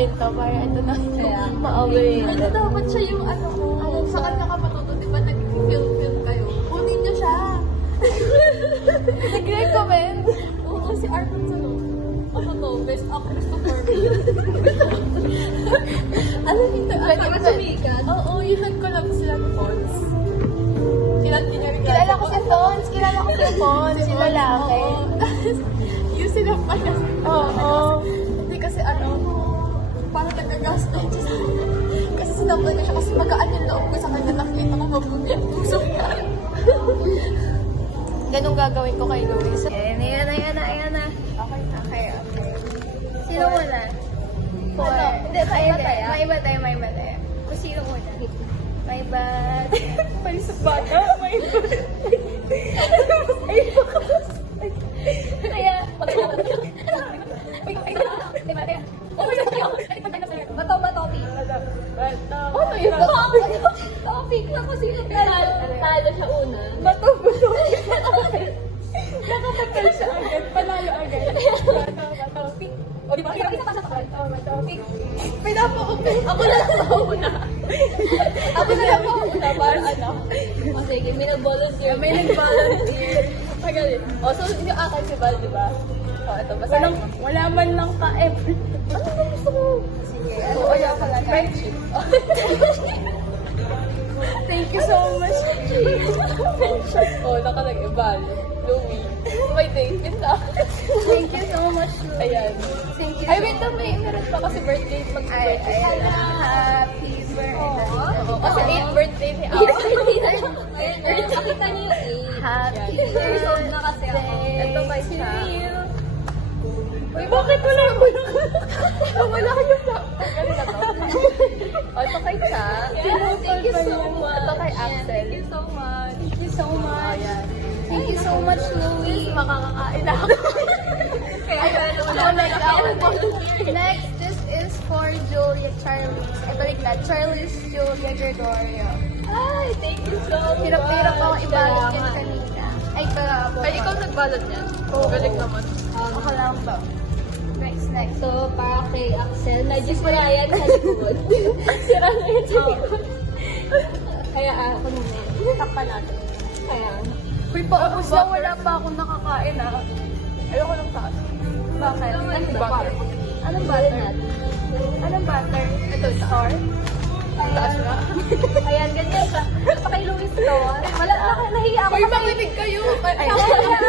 din to, para ito na ma-away. Ano dapat siya yung ano ko? Sa kanya ka matuto, di ba nag-film kayo? Kunin niyo siya. Nag-recommend. Oo, si Arpan sa no. Ano to? Best actress to for me. Alam niyo, Pwede ano ba sumikat? Oo, yun nag-collab sila ni Pons. Kilala ko si Pons. Kilala ko si Pons. Yung lalaki. Yung sila pa kasi. Oo. Hindi kasi ano, parang nag-gaslight siya sa akin. Kasi sinampan niya siya kasi magaan yung loob ko sa kanya. Nakita ko mabuti ang puso niya. Ganun gagawin ko kay Luis. Ayan na. Okay. Sino muna? Ano? Hindi, maiba tayo. Kung sino muna? May bat. Palis bata. May Kaya, Bato-batopi. Ano yun? Topic na kung sino talo siya una. Bato-batopi. Nakapagkal siya agad. Panalo agad. Bato-batopi. O di ba? Isa pa sa takal. Bato-batopi. May napakapit. Ako na lang ako una. Ako na lang ako una para ano. O sige, may nag-volunteer. May nag-volunteer. Magaling. O, so yung akin si Val, di ba? O, ito, basahin mo. Wala man lang ka-effort. Ano ba gusto mo? Sige. So, kaya pala. Friendship. Thank you so much. O, nakalagay. Val, Louie. May David na. Thank you so much. Ayan. Thank you. Ay, wait lang, may meron pa kasi birthday. Mag-birthday. Ayan na. Happy birthday. Oo, kasi 8th birthday ni Awa. Nakita niyo yung age. Happy Years old na kasi ako. Ito kay to siya. you. Uy, bakit wala yung wala kayo sa... Galing na to. O, ito kay Cha. Thank you so much. Ito kay Axel. Thank you so much. Thank you so much. Ayan. Thank you so much, Louie. Makakakain na ako. Kaya Next, this is for Julia Charles. Baliktad. Charles Julia Gregorio. Ay, thank you so much. Hirap-hirap ako ibalot yan kanina. Ay, pa. Ay, ikaw nagbalot niyan? Oo. Galing naman. Ako lang ba? Next. So, para kay Axel, medyo sira yan sa likod. Sira na yan sa likod. Kaya ako muna. Takpan natin. Kaya, Uy, paubos na wala pa akong nakakain ah. Ayoko ng taas. Bakit? Ano ba? Butter. Anong butter butter? natin. Anong butter? Ito, star. Taas na. Ayan, ganyan siya. Pa kay Luis to. Wala, nahiya ako. Uy, kasi- makinig kayo. Nahiya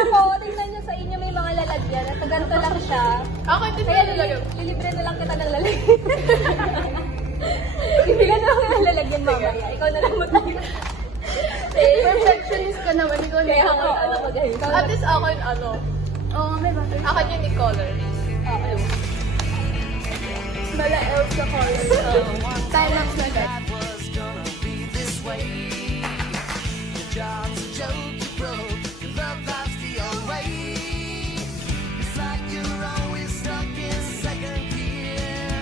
ako. Tingnan nyo sa inyo may mga lalagyan. At ganito lang siya. Ako, hindi Kaya na nalagay. lilibre na lang kita ng lalagyan. Bibigyan na ako ng lalagyan mamaya. Ikaw na lang magtaya. Perfectionist ka naman. Ikaw na Kaya ikaw. ako, ano ko dahil. At least akin, ano, Oo, may butter. akin yung ni color. Okay. Mala Elsa color. Time lapse na agad. was gonna be this way. Your job's a joke you broke. Your love life's the old way. It's like you're always stuck in second gear.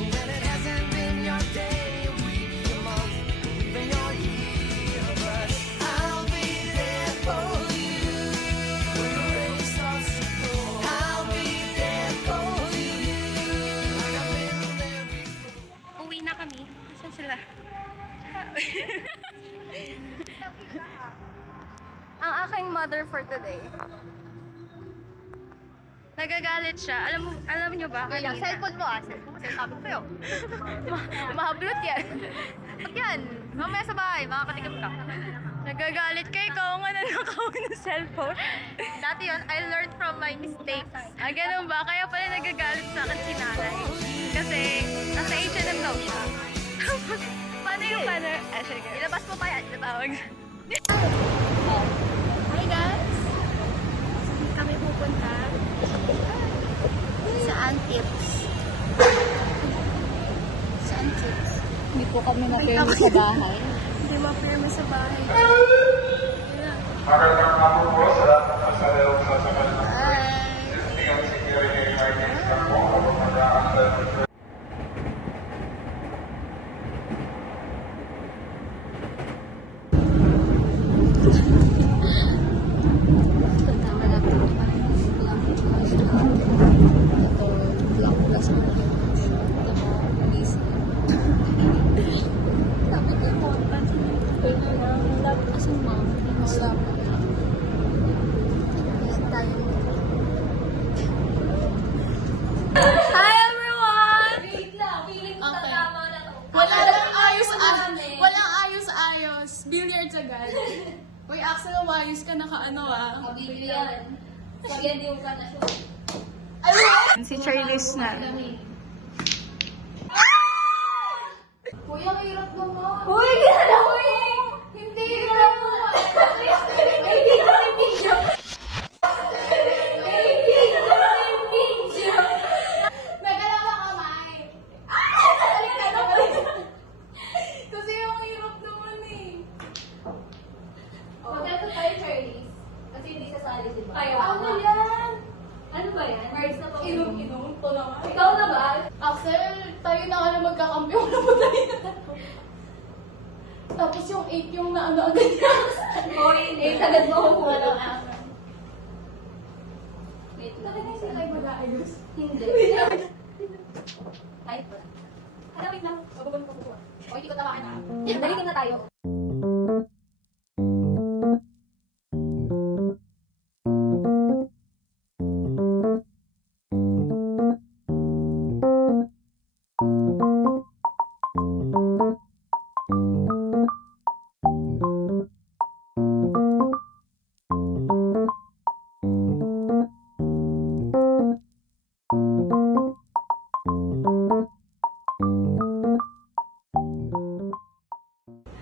When it hasn't been your day, a week, a month, even your year. But I'll be there for you when the rain starts to pour. I'll be there for you like I've been there before. Uwi na kami. Saan sila? Ang aking mother for today. Nagagalit siya. Alam niyo ba? Kanina. Cellphone mo ah. Cellphone mo. Sabi ko sa'yo. Mahablot yan. Pag yan, mamaya sa bahay, makakatikim ka. Nagagalit ka, ikaw nga nanakaw ng cellphone. Dati yun, I learned from my mistakes. Ah, ganun ba? Kaya pala nagagalit sa akin si nanay. Kasi, nasa H&M daw siya. Paano yung banner? Ah, sige. Ilabas mo pa yan. Natawag. Hi guys! Kami pupunta sa Antips. Sa Antips. Hindi po kami na-firm sa bahay. Hindi ma-firme sa bahay. Magandang hapon po sa lahat ng pasahero sa sakal ng Hi! System Security Emergency ng po ako mag-aasal. Axel, umayos ka naka-ano ah. Video yan. Sabi yan, di yung ka na siya. Si Charlize na. Kuya, ang hirap naman. Uy, gano'n ako Hindi, hirap mo. Hindi ko rin video. Hindi ko rin video. Nagalawa kamay. Kasi ang hirap naman eh. Maganda tayo, Charlie. Kasi hindi sasali si Ba. Kaya Ano yan? Ano ba yan? Merge na pag Inom-inom to naman. Ikaw na ba? Axel, tayo na ka na magkakampiyon na mo tayo. Tapos yung 8 yung naano agad niya. Hoy, hindi. Agad mo kumuha ng ako. Wait lang. Bakit hindi tayo mag-aayos? Hindi. Type ba? Hala, wait lang. Bababang ko kukuha. O, hindi ko tawakan na. Dalitin na tayo.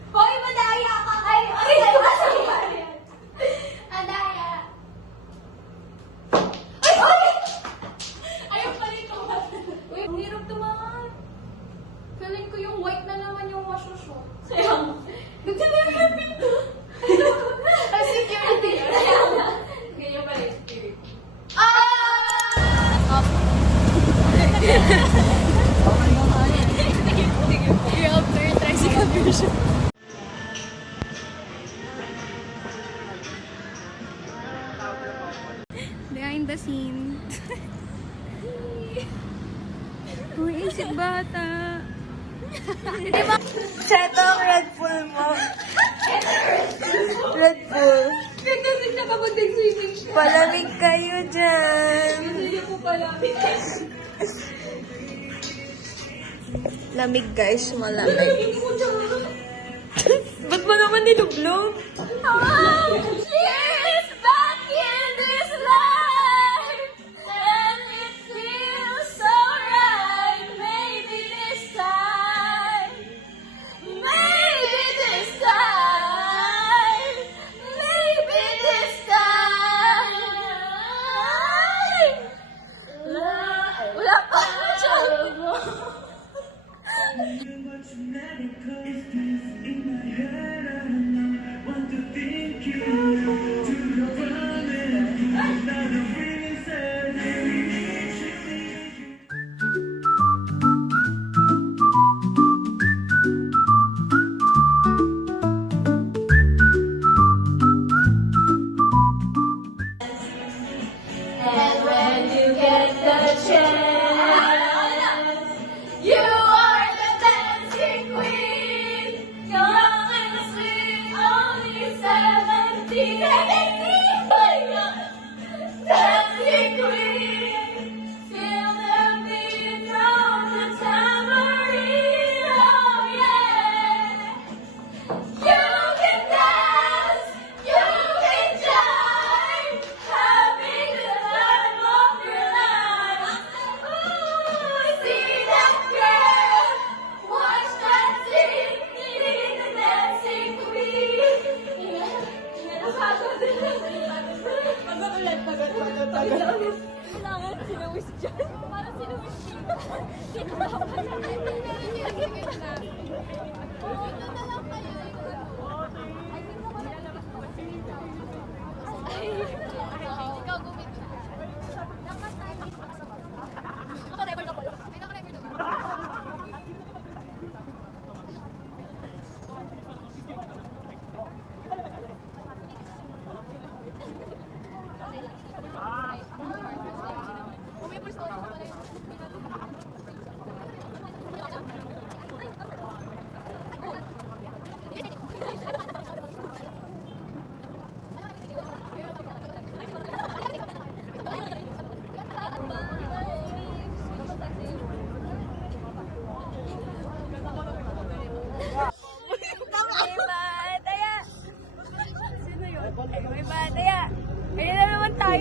Hoy, madaya ka kayo! Ay, ano ba sa yan? Andaya! Ay! Ay! Ayaw pa rin naman. Uy, ang hirap naman. Feeling ko yung white na naman yung wash-wash. Kaya mo. Nagsabi yung pinto. Ay, security. Ganyan pala yung spirit. Behind the scene. Uy, isip bata. Cheto ang Red Bull mo. Red Bull. Kasi siya kapag nag-swimming siya. Palamig kayo dyan. Hindi ko pala. Lamig guys, malamig. Ba't mo naman nilublog? She's back in this life, and it feels so right. Maybe this time, maybe this time, maybe this time. Wala pa siya. And when you get the chance, you are the dancing queen. Young and sweet, only 17. Dancing queen, feel the beat from the tambourine. Oh yeah. You can dance, you can jive, having the time of your life. Ooh, see that girl, watch that scene, need the dancing queen. Kailangan sinawis dyan. Parang sinawis dito. Ikaw gumito. Ako record ako. May naka-record ako.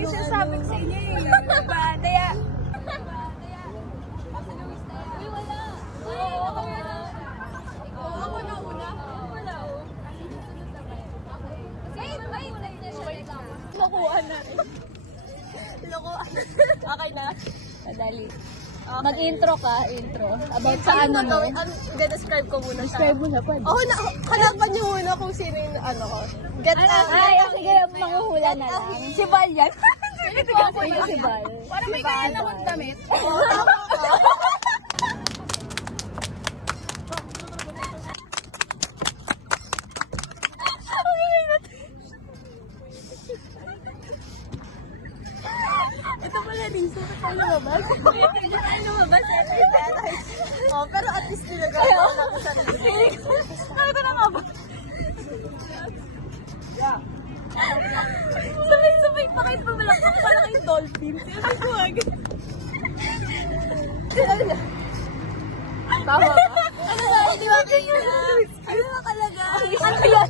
sinasabi ko sa inyo eh. Diba? Daya. Uy, wala. Uy, ako na. Ako na una. Wala. Wait. Nakuha na eh. Okay na. Madali. Mag-intro ka, intro. About sa ano mo. Describe ko muna siya. Describe mo na, pwede. Hanapan niyo muna kung sino yung ano ko. Get Ay, sige, manguhula na lang. Si Val yan. Sino si Val? Parang may ganyan akong damit. Ito pala Lisa. Ano ba? Ano ba ba? Oh, pero at least nilagay ko na ako sa sarili. Ano ko na nga ba? Sabay-sabay pa kayo pumalakpak pala kayong dolphin. Sabi ko agad. Tama ba? Ano ba? Hindi ba kayo na? Ano ba talaga? Ano yan?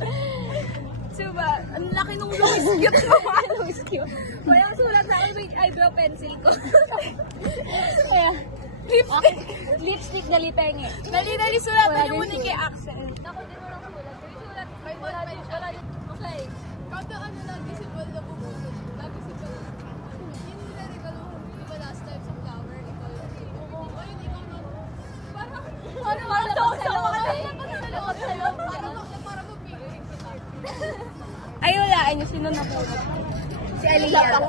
Diba? Ang laki nung Louis cute mo. Louis cute. Kaya ang sulat na akin yung eyebrow pencil ko. Kaya, lipstick na litenge. Dali, sulatan yung muna kay Axel. Ako din mo lang sulat. Sulat. May wala din siya. Okay. Kada ano lang, visible na bumulot. Visible na. Yung nilarigal mo, di ba last time sa flower, ikaw yung ayun, ikaw na. Parang Ay, walaan nyo. Sino napulot? Si Aliyah.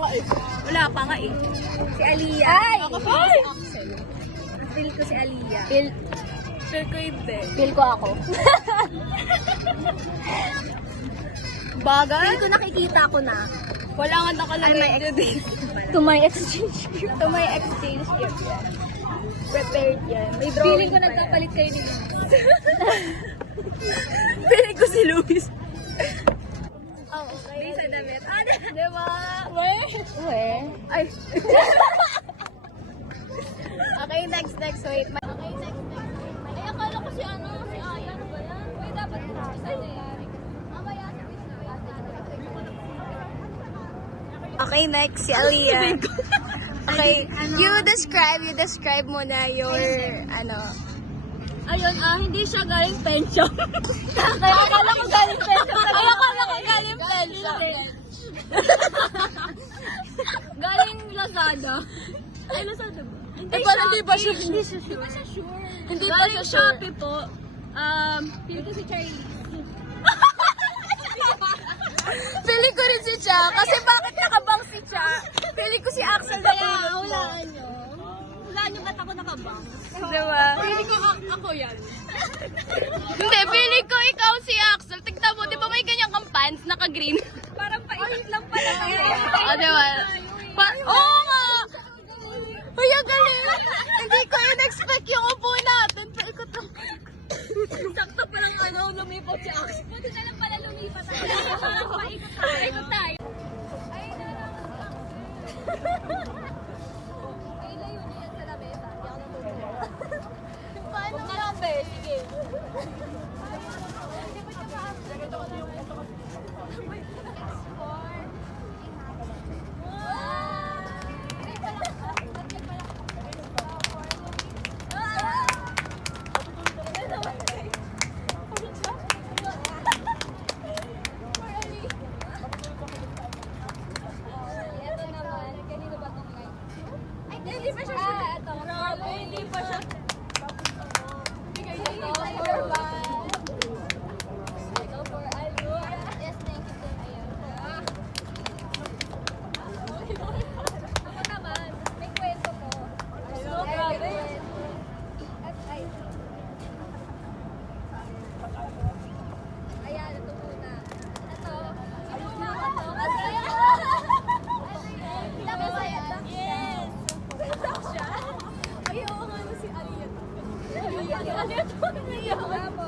Wala pa nga eh. Si Aliyah. Ay! Feel ko si Aliyah. Feel ko hindi. Feel ko ako. Bagay? Feel ko nakikita ko na. Wala nga nakalagay dyan. To my exchange gift. To my exchange gift. Prepared yan. May drawing. Feeling ko nagkapalit kayo ni Luis. Feeling ko si Luis. Oh, okay. Di sa damit. Diba? We? Ay. Okay, next, wait. Okay, next. Ay, akala ko si ano, si Aya. Ano ba yan? Uy, dapat isa eh. Mamaya si Okay, next, si Aliyah. Okay, you describe mo na your, ano. Ayun, hindi siya galing pension. Kaya akala ko galing pension. Galing Lazada. Ay, Lazada ba? Hindi, parang di ba siya Hindi siya sure. Hindi pa Galing siya sure. Shopee po. Feel ko si Charlie. Feeling ko rin si Cha, kasi bakit nakabang si Cha? Feeling ko si Axel na bulot mo. Hulaan nyo ba't ako nakabang? Diba? Feeling ko ako yan. Hindi, feeling ko ikaw si Axel. Tignan mo, di ba may ganyan kang pants, naka-green? Parang paikot lang pala kayo. O, diba? Oo nga! Uy, ang galing! Hindi ko in-expect yung upo natin. Paikot lang. Sakto palang lumipat si Axel. Buti na lang pala lumipat tayo. Paikot tayo. Ay, nalaman si Axel. Ay, layo niya yan sa lamesa. Hindi ako natutulog. Paano nga ba? Sige. Ito naman, kanino ba itong mic? Ay, hindi pa siya sure. Ito. Grabe, hindi pa siya. Ito for one. Ito for Alu. Yes, thank you. Ayan. Ako naman, may kwento ko. Grabe. At ay. Ayan, ito muna. Ito. Kinuha ko to kasi yes! Ayaw nga na si Aliyah. Aliyah to.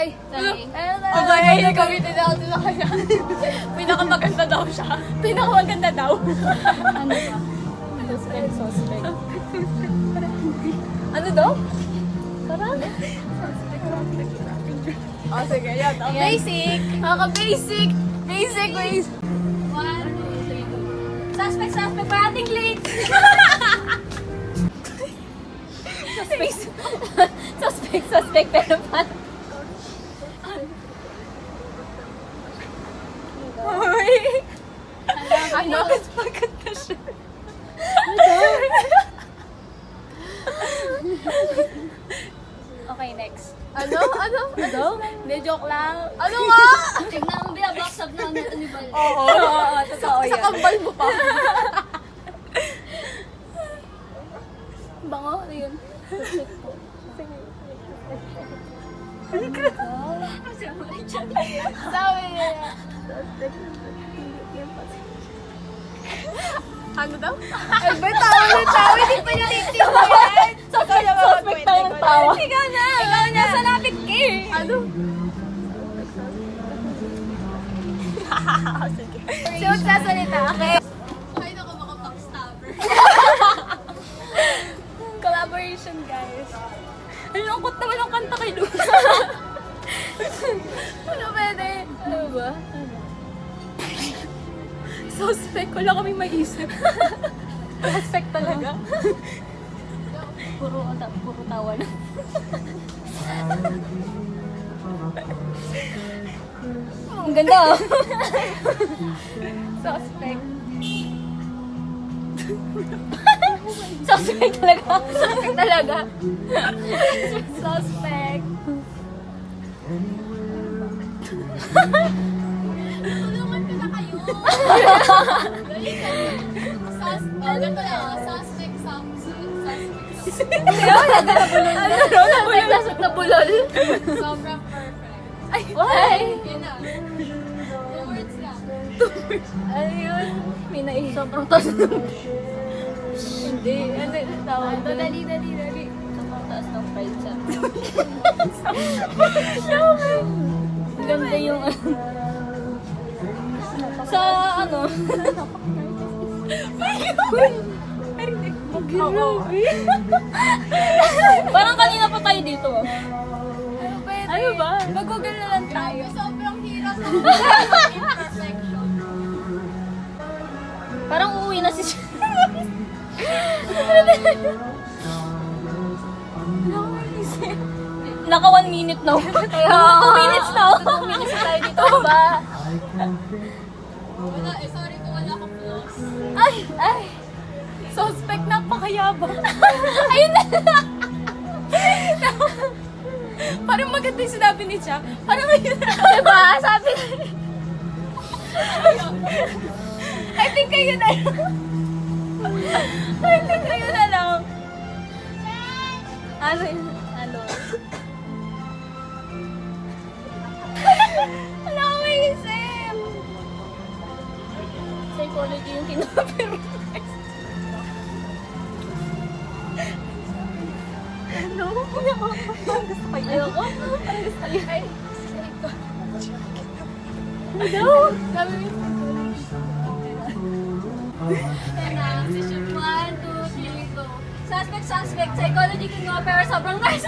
Ay, sorry. Ay, gamitin na ako sa kanya. Pinakamaganda daw siya. Pinakamaganda daw. Ano ba? Suspect. Ano daw? Parang? Oh, sige, yan. Basic. Basic. Basic ways. 1, 2, 3. Suspect. Parating late. Suspect. Pero parang... Ano? Maganda siya. Okay, next. Ano? Hindi, joke lang. Ano nga? Tignan mo, box up na neto ni Bal. Oo, totoo sa kambal mo pa. Bango, ano yun? Sabi niya. Ano daw? Ay, ba, tawa. Hindi pa niya titiyo yan. Suspect tayo ng tawa. Ikaw na. Sa lapit ka eh. Ano? So, magsasalita. Okay. Ay, naku, baka backstabber. Collaboration, guys. Ang lungkot naman ang kanta kay Luna. Ano pwede? Ano ba? Suspect, wala kaming maisip. Suspect talaga. Puro tawa na. Ang ganda oh. Suspect. Suspect talaga. Suspect talaga. Suspect. Tulungan ko na kayo. Ganito lang. Suspect, Suspect na bulol. Sobrang perfect. Ay! Ay! Yun na. 2 words lang. Ano yun? May naisip. Sobrang taas ng... Hindi. Ano yung tawag doon? Dali. Sobrang taas ng pride sa... Ganda yung... Sa ano? Parang kanina pa tayo dito. Ano pwede? Ano ba? Mag-google na lang tayo. Sobrang hirap ng imperfection. Parang uuwi na si Naka 1 minute now. 2 minutes now. 2 minutes na tayo dito ba? Wala, sorry kung wala akong flaws. Ay! Suspect, napakayabang. Ayun na! Parang maganda yung sinabi ni Cha. Parang ayun na. Diba? Sabi I think kayo na lang. I think kayo na lang. Ano yun? Ano? Wala akong maisip. Psychology yung kinapiro. Ano? Ayoko. Ay, Ano? sabi mo. Yan na. Session 1, 2, 3, go. Suspect. Psychology king nga pero sobrang nice.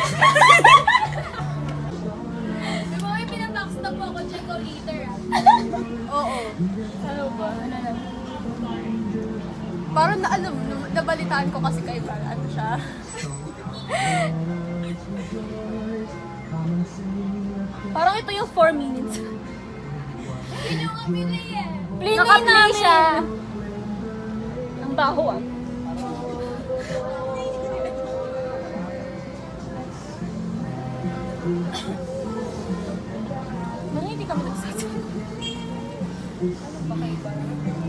Di ba may pinabackstab ako, check ko later. Oo. Ano ba? Ano na? Parang nabalitaan ko kasi kay Val. Ano siya? Parang ito yung 4 minutes. Yun yung amili eh. Play Naka-play siya. Ang baho ah. Bakit hindi kami nagsasabi?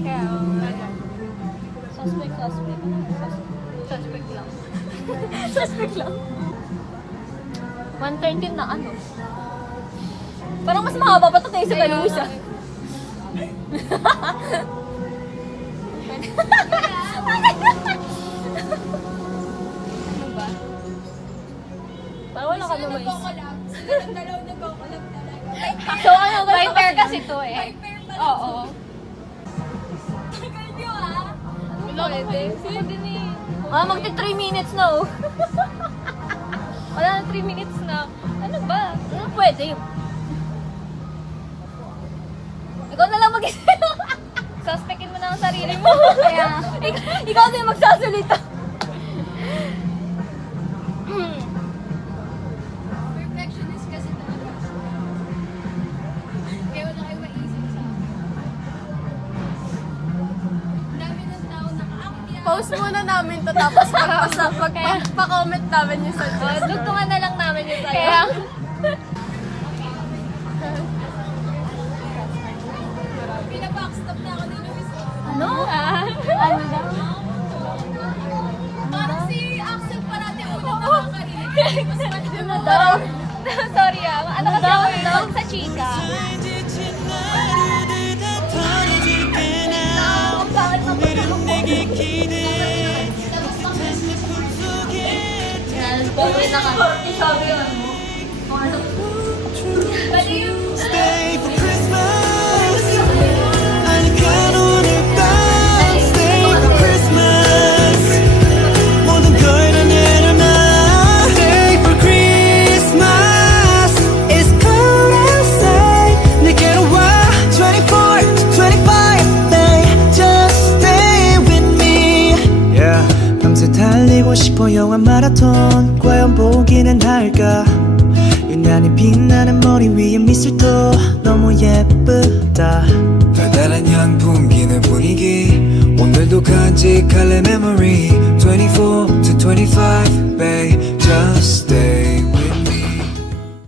Kaya, Suspect. suspect lang. Suspect lang. 1:13 na ano? Parang mas mahaba pa ito tayo sa Kalusa. Ano ba? Parang wala ka naman. Sila ng dalaw nagko-collab kasi to eh. Oo. Tagal nyo ah. Pwede. Sino din eh. Magti 3 minutes na oh. Wala na 3 minutes na. Ano ba? Pwede. Ikaw na lang mag-isip. Suspectin mo na ang sarili mo. Kaya, ikaw din magsasalita. Perfectionist kasi talaga siya. Kaya wala kayo maisip sa akin. Ang dami ng tao nakaakya. Post muna namin to tapos pa-comment namin yung suggestion. Dugtungan na lang namin yung sa'yo. Kaya, Pinabackstop na ako ni Luis. ano? Ano daw? Parang si Axel parati unang nakakarinig. Mas mali Ano daw? Sorry ah. Ano kasi ako yun? Sa chika. Bawin na ka. Sabi yun. Stay for Christmas. 아니까 오늘 밤 Stay for Christmas. 모든 걸 다 내려놔. Stay for Christmas. It's cold outside. 내게로 와. 24 to 25 day. Just stay with me. Yeah. 밤새 달리고 싶어 영화 마라톤. 과연 보기는 할까? 유난히 빛나는 머리 위에 미술도 너무 예쁘다. 달달한 향풍기는 분위기 오늘도 간직할래 memory 24 to 25 babe just stay